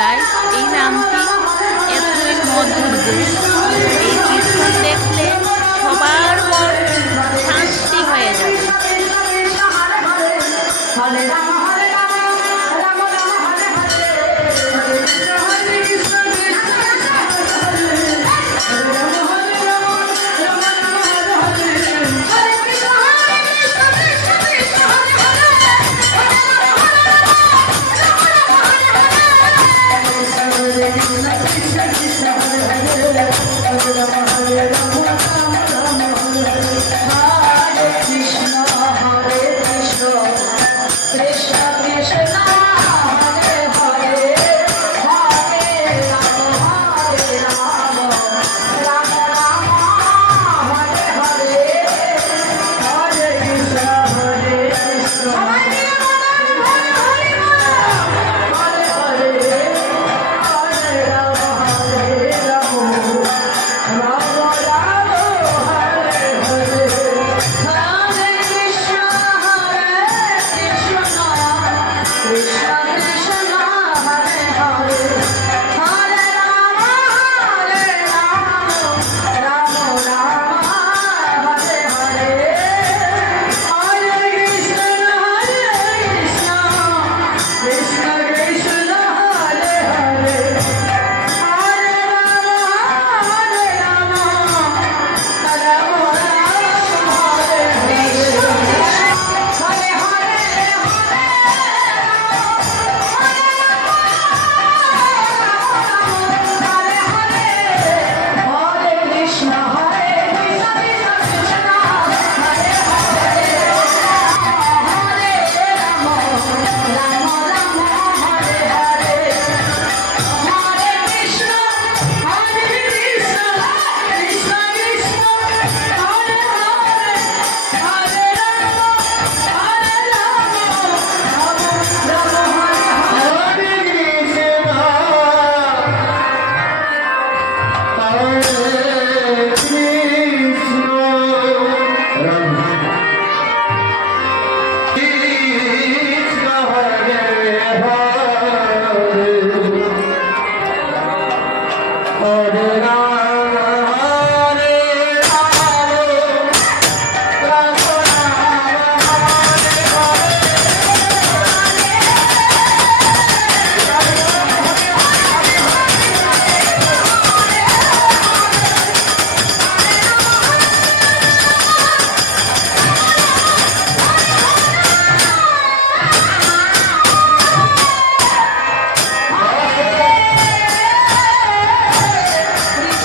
guys এই নামটি এতই মধুর দেশ